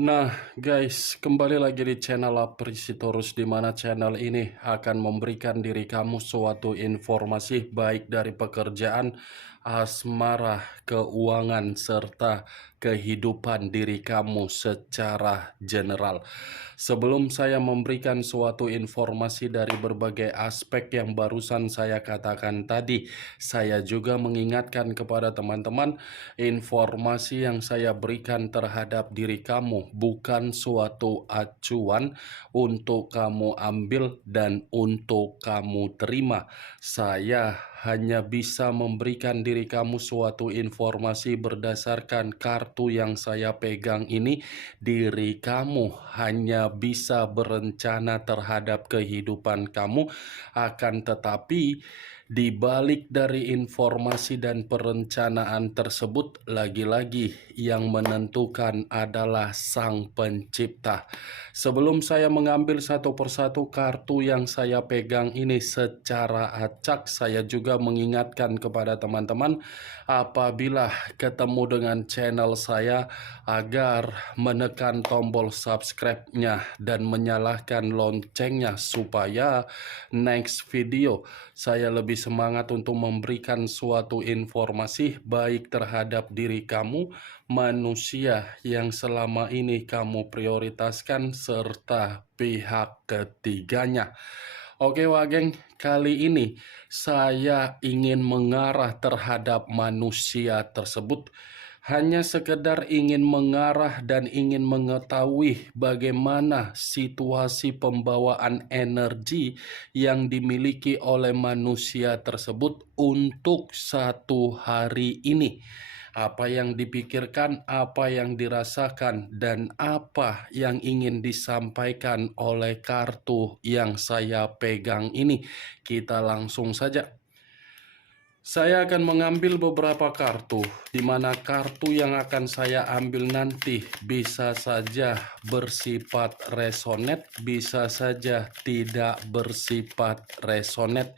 Nah, guys, kembali lagi di channel Aprisitorus, di mana channel ini akan memberikan diri kamu suatu informasi baik dari pekerjaan, asmara, keuangan, serta kehidupan diri kamu secara general. Sebelum saya memberikan suatu informasi dari berbagai aspek yang barusan saya katakan tadi, saya juga mengingatkan kepada teman-teman, informasi yang saya berikan terhadap diri kamu bukan suatu acuan untuk kamu ambil dan untuk kamu terima. Saya hanya bisa memberikan diri kamu suatu informasi berdasarkan kartu yang saya pegang ini. Diri kamu hanya bisa berencana terhadap kehidupan kamu, akan tetapi di balik dari informasi dan perencanaan tersebut, lagi-lagi yang menentukan adalah Sang Pencipta. Sebelum saya mengambil satu persatu kartu yang saya pegang ini secara acak, saya juga mengingatkan kepada teman-teman, apabila ketemu dengan channel saya, agar menekan tombol subscribe-nya dan menyalakan loncengnya supaya next video saya lebih semangat untuk memberikan suatu informasi baik terhadap diri kamu, manusia yang selama ini kamu prioritaskan, serta pihak ketiganya. Oke Wageng, kali ini saya ingin mengarah terhadap manusia tersebut. Hanya sekedar ingin mengarah dan ingin mengetahui bagaimana situasi pembawaan energi yang dimiliki oleh manusia tersebut untuk satu hari ini. Apa yang dipikirkan, apa yang dirasakan, dan apa yang ingin disampaikan oleh kartu yang saya pegang ini. Kita langsung saja. Saya akan mengambil beberapa kartu, di mana kartu yang akan saya ambil nanti bisa saja bersifat resonate, bisa saja tidak bersifat resonate.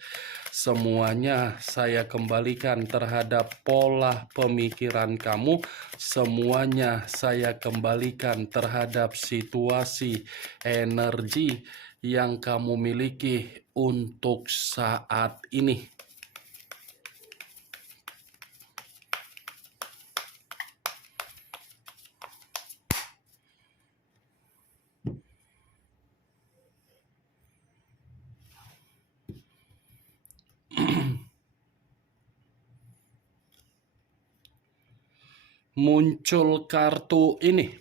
Semuanya saya kembalikan terhadap pola pemikiran kamu, semuanya saya kembalikan terhadap situasi energi yang kamu miliki untuk saat ini. Muncul kartu ini.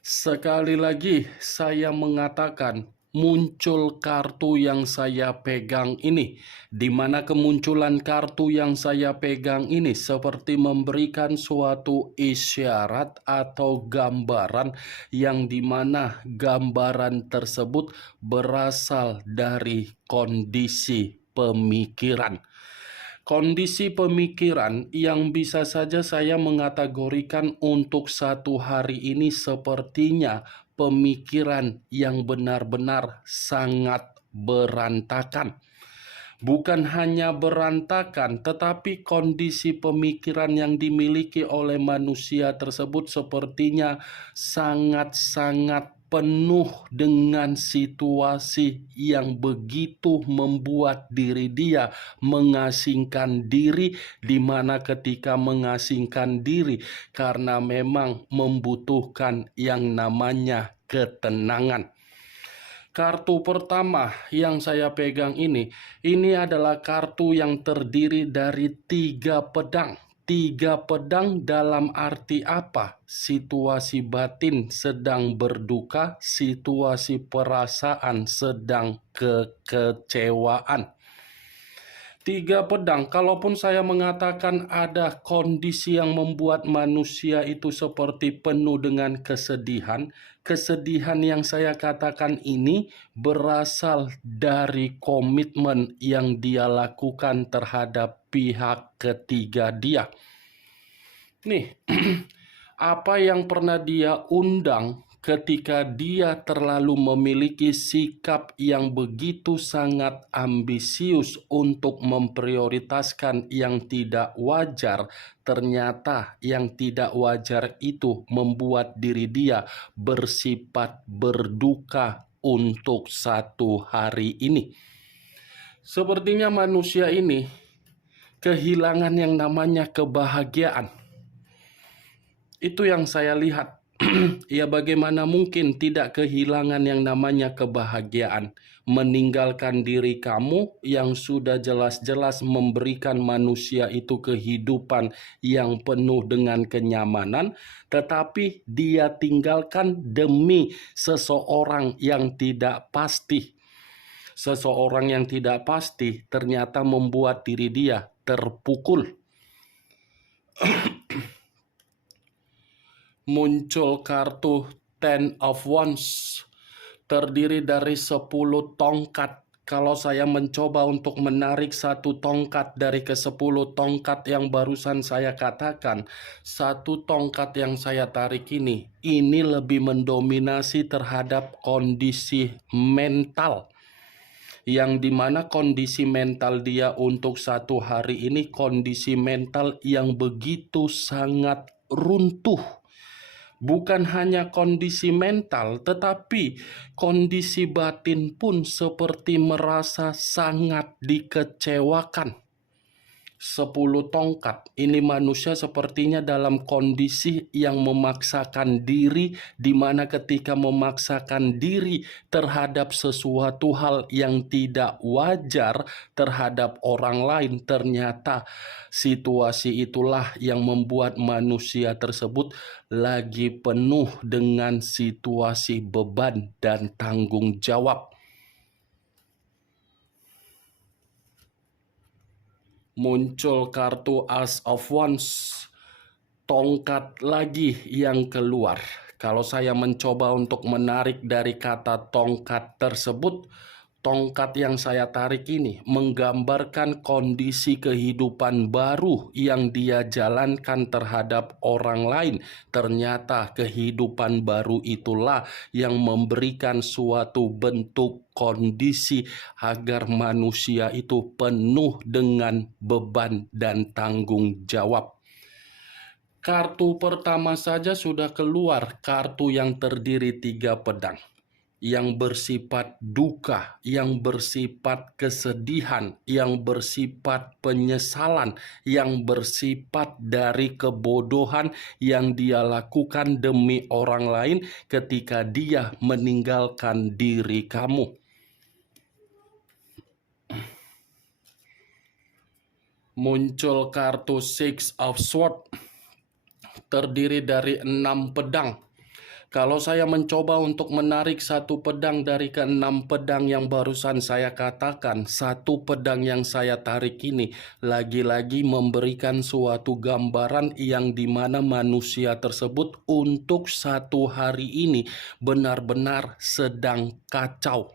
Sekali lagi saya mengatakan, muncul kartu yang saya pegang ini, di mana kemunculan kartu yang saya pegang ini seperti memberikan suatu isyarat atau gambaran, yang dimana gambaran tersebut berasal dari kondisi pemikiran. Kondisi pemikiran yang bisa saja saya mengategorikan untuk satu hari ini sepertinya pemikiran yang benar-benar sangat berantakan. Bukan hanya berantakan, tetapi kondisi pemikiran yang dimiliki oleh manusia tersebut sepertinya sangat-sangat penuh dengan situasi yang begitu membuat diri dia mengasingkan diri, di mana ketika mengasingkan diri karena memang membutuhkan yang namanya ketenangan. Kartu pertama yang saya pegang ini adalah kartu yang terdiri dari 3 pedang. 3 pedang dalam arti apa? Situasi batin sedang berduka, situasi perasaan sedang kekecewaan. 3 pedang, kalaupun saya mengatakan ada kondisi yang membuat manusia itu seperti penuh dengan kesedihan, kesedihan yang saya katakan ini berasal dari komitmen yang dia lakukan terhadap pihak ketiga dia. Nih, apa yang pernah dia undang ketika dia terlalu memiliki sikap yang begitu sangat ambisius untuk memprioritaskan yang tidak wajar, ternyata yang tidak wajar itu membuat diri dia bersifat berduka untuk satu hari ini. Sepertinya manusia ini kehilangan yang namanya kebahagiaan. Itu yang saya lihat. Ya, bagaimana mungkin tidak kehilangan yang namanya kebahagiaan? Meninggalkan diri kamu yang sudah jelas-jelas memberikan manusia itu kehidupan yang penuh dengan kenyamanan, tetapi dia tinggalkan demi seseorang yang tidak pasti. Seseorang yang tidak pasti ternyata membuat diri dia terpukul. Muncul kartu Ten of Wands, terdiri dari 10 tongkat. Kalau saya mencoba untuk menarik satu tongkat dari ke-10 tongkat yang barusan saya katakan, satu tongkat yang saya tarik ini lebih mendominasi terhadap kondisi mental, yang dimana kondisi mental dia untuk satu hari ini kondisi mental yang begitu sangat runtuh. Bukan hanya kondisi mental, tetapi kondisi batin pun seperti merasa sangat dikecewakan. 10 tongkat, ini manusia sepertinya dalam kondisi yang memaksakan diri, di mana ketika memaksakan diri terhadap sesuatu hal yang tidak wajar terhadap orang lain, ternyata situasi itulah yang membuat manusia tersebut lagi penuh dengan situasi beban dan tanggung jawab. Muncul kartu Ace of Wands, tongkat lagi yang keluar. Kalau saya mencoba untuk menarik dari kata tongkat tersebut, tongkat yang saya tarik ini menggambarkan kondisi kehidupan baru yang dia jalankan terhadap orang lain. Ternyata kehidupan baru itulah yang memberikan suatu bentuk kondisi agar manusia itu penuh dengan beban dan tanggung jawab. Kartu pertama saja sudah keluar, kartu yang terdiri 3 pedang. Yang bersifat duka, yang bersifat kesedihan, yang bersifat penyesalan, yang bersifat dari kebodohan yang dia lakukan demi orang lain ketika dia meninggalkan diri kamu. Muncul kartu Six of Swords, terdiri dari 6 pedang. Kalau saya mencoba untuk menarik satu pedang dari ke-6 pedang yang barusan saya katakan, satu pedang yang saya tarik ini lagi-lagi memberikan suatu gambaran yang dimana manusia tersebut untuk satu hari ini benar-benar sedang kacau.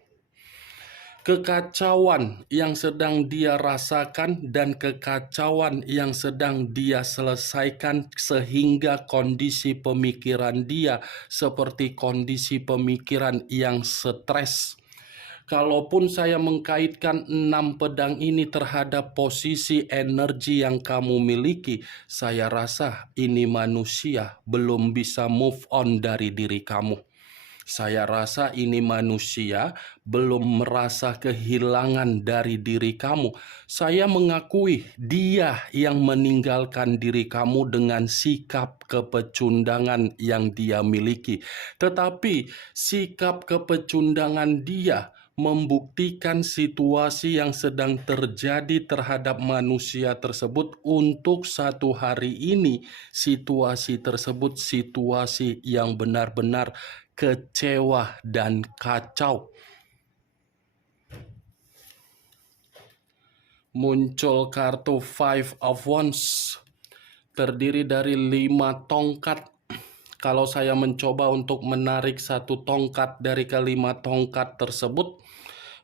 Kekacauan yang sedang dia rasakan dan kekacauan yang sedang dia selesaikan sehingga kondisi pemikiran dia seperti kondisi pemikiran yang stres. Kalaupun saya mengkaitkan 6 pedang ini terhadap posisi energi yang kamu miliki, saya rasa ini manusia belum bisa move on dari diri kamu. Saya rasa ini manusia belum merasa kehilangan dari diri kamu. Saya mengakui dia yang meninggalkan diri kamu dengan sikap kepecundangan yang dia miliki. Tetapi sikap kepecundangan dia membuktikan situasi yang sedang terjadi terhadap manusia tersebut untuk satu hari ini. Situasi tersebut situasi yang benar-benar kecewa dan kacau. Muncul kartu Five of Wands, terdiri dari 5 tongkat. Kalau saya mencoba untuk menarik satu tongkat dari ke-5 tongkat tersebut,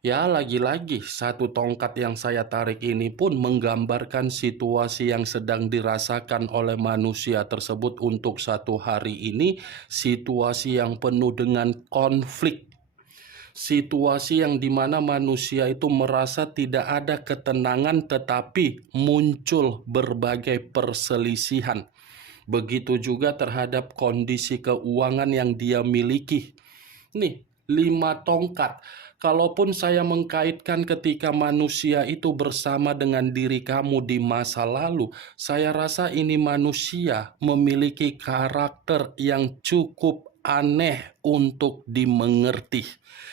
Ya, lagi-lagi satu tongkat yang saya tarik ini pun menggambarkan situasi yang sedang dirasakan oleh manusia tersebut untuk satu hari ini, situasi yang penuh dengan konflik. Situasi yang dimana manusia itu merasa tidak ada ketenangan tetapi muncul berbagai perselisihan. Begitu juga terhadap kondisi keuangan yang dia miliki. Nih, 5 tongkat. Kalaupun saya mengkaitkan ketika manusia itu bersama dengan diri kamu di masa lalu, saya rasa ini manusia memiliki karakter yang cukup aneh untuk dimengerti.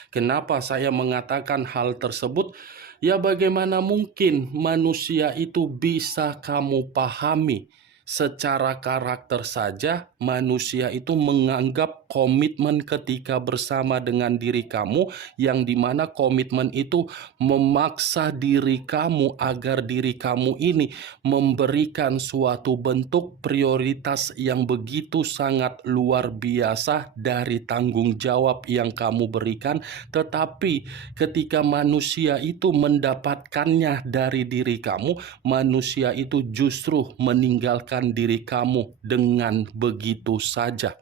Kenapa saya mengatakan hal tersebut? Ya, bagaimana mungkin manusia itu bisa kamu pahami? Secara karakter saja, manusia itu menganggap komitmen ketika bersama dengan diri kamu, yang dimana komitmen itu memaksa diri kamu agar diri kamu ini memberikan suatu bentuk prioritas yang begitu sangat luar biasa dari tanggung jawab yang kamu berikan. Tetapi ketika manusia itu mendapatkannya dari diri kamu, manusia itu justru meninggalkan diri kamu dengan begitu saja.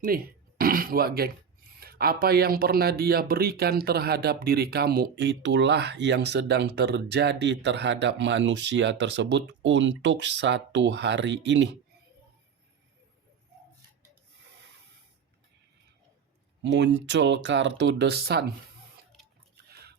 Nih, Wak Geng, apa yang pernah dia berikan terhadap diri kamu, itulah yang sedang terjadi terhadap manusia tersebut untuk satu hari ini. Muncul kartu The Sun.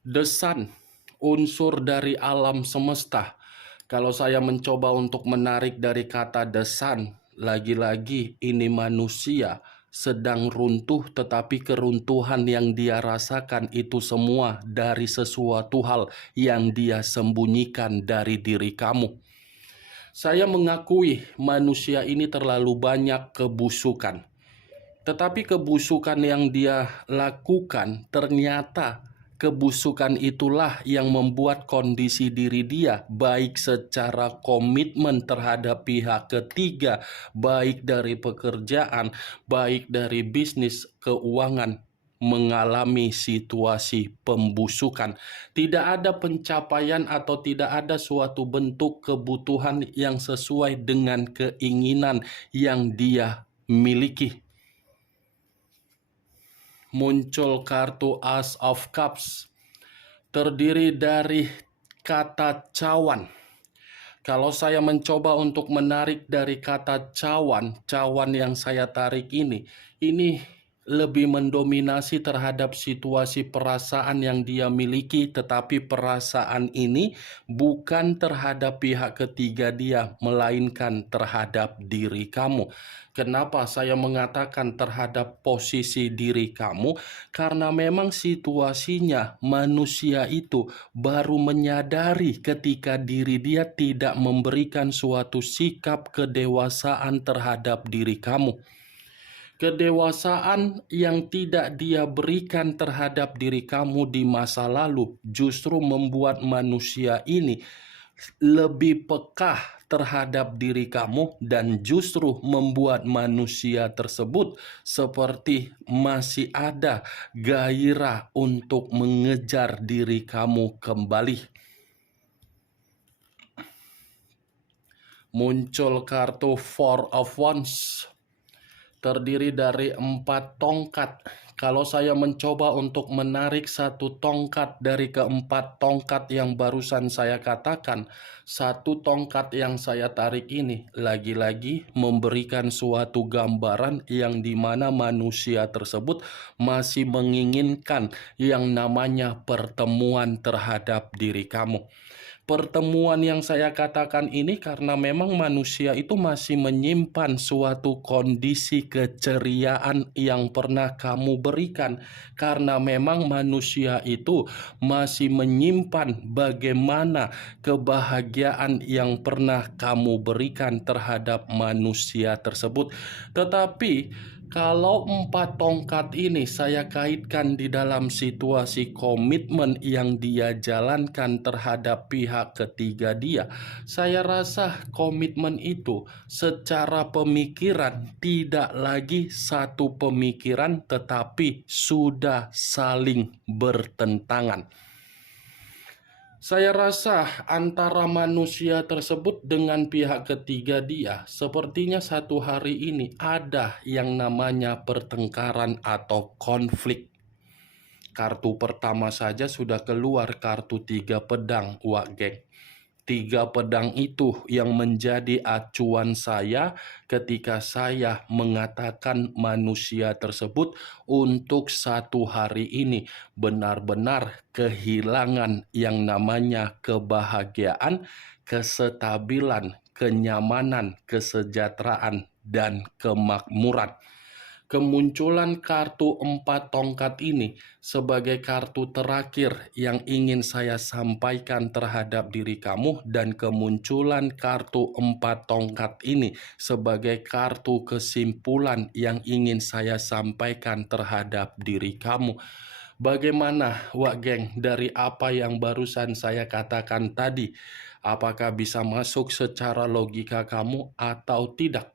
The Sun, unsur dari alam semesta. Kalau saya mencoba untuk menarik dari kata The Sun, lagi-lagi ini manusia sedang runtuh, tetapi keruntuhan yang dia rasakan itu semua dari sesuatu hal yang dia sembunyikan dari diri kamu. Saya mengakui manusia ini terlalu banyak kebusukan. Tetapi kebusukan yang dia lakukan, ternyata kebusukan itulah yang membuat kondisi diri dia, baik secara komitmen terhadap pihak ketiga, baik dari pekerjaan, baik dari bisnis, keuangan, mengalami situasi pembusukan. Tidak ada pencapaian atau tidak ada suatu bentuk kebutuhan yang sesuai dengan keinginan yang dia miliki. Muncul kartu Ace of Cups, terdiri dari kata cawan. Kalau saya mencoba untuk menarik dari kata cawan yang saya tarik ini lebih mendominasi terhadap situasi perasaan yang dia miliki, tetapi perasaan ini bukan terhadap pihak ketiga dia, melainkan terhadap diri kamu. Kenapa saya mengatakan terhadap posisi diri kamu? Karena memang situasinya manusia itu baru menyadari ketika diri dia tidak memberikan suatu sikap kedewasaan terhadap diri kamu. Kedewasaan yang tidak dia berikan terhadap diri kamu di masa lalu justru membuat manusia ini lebih peka terhadap diri kamu dan justru membuat manusia tersebut seperti masih ada gairah untuk mengejar diri kamu kembali. Muncul kartu Four of Wands, terdiri dari 4 tongkat. Kalau saya mencoba untuk menarik satu tongkat dari keempat tongkat yang barusan saya katakan, satu tongkat yang saya tarik ini lagi-lagi memberikan suatu gambaran yang dimana manusia tersebut masih menginginkan yang namanya pertemuan terhadap diri kamu. Pertemuan yang saya katakan ini karena memang manusia itu masih menyimpan suatu kondisi keceriaan yang pernah kamu berikan. Karena memang manusia itu masih menyimpan bagaimana kebahagiaan yang pernah kamu berikan terhadap manusia tersebut. Tetapi Kalau 4 tongkat ini saya kaitkan di dalam situasi komitmen yang dia jalankan terhadap pihak ketiga dia, saya rasa komitmen itu secara pemikiran tidak lagi satu pemikiran tetapi sudah saling bertentangan. Saya rasa antara manusia tersebut dengan pihak ketiga dia, sepertinya satu hari ini ada yang namanya pertengkaran atau konflik. Kartu pertama saja sudah keluar kartu 3 pedang, Wak Geng. 3 pedang itu yang menjadi acuan saya ketika saya mengatakan manusia tersebut untuk satu hari ini benar-benar kehilangan yang namanya kebahagiaan, kesestabilan, kenyamanan, kesejahteraan, dan kemakmuran. Kemunculan kartu 4 tongkat ini sebagai kartu terakhir yang ingin saya sampaikan terhadap diri kamu, dan kemunculan kartu 4 tongkat ini sebagai kartu kesimpulan yang ingin saya sampaikan terhadap diri kamu. Bagaimana, Wak Geng, dari apa yang barusan saya katakan tadi? Apakah bisa masuk secara logika kamu atau tidak?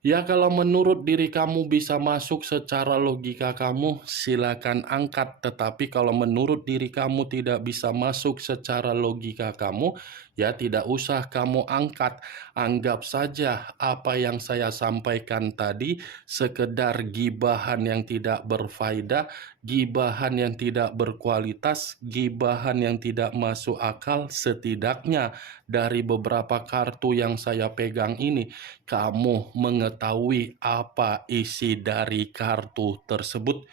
Ya, kalau menurut diri kamu bisa masuk secara logika kamu, silakan angkat. Tetapi kalau menurut diri kamu tidak bisa masuk secara logika kamu, ya tidak usah kamu angkat. Anggap saja apa yang saya sampaikan tadi sekedar gibahan yang tidak berfaedah, gibahan yang tidak berkualitas, gibahan yang tidak masuk akal. Setidaknya dari beberapa kartu yang saya pegang ini, kamu mengetahui apa isi dari kartu tersebut.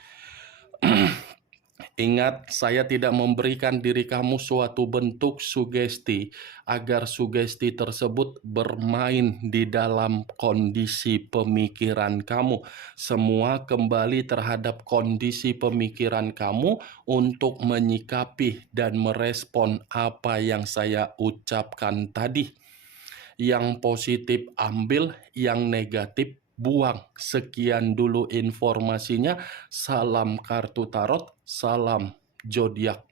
Ingat, saya tidak memberikan diri kamu suatu bentuk sugesti agar sugesti tersebut bermain di dalam kondisi pemikiran kamu. Semua kembali terhadap kondisi pemikiran kamu untuk menyikapi dan merespon apa yang saya ucapkan tadi. Yang positif ambil, yang negatif buang. Sekian dulu informasinya. Salam kartu tarot, salam zodiak.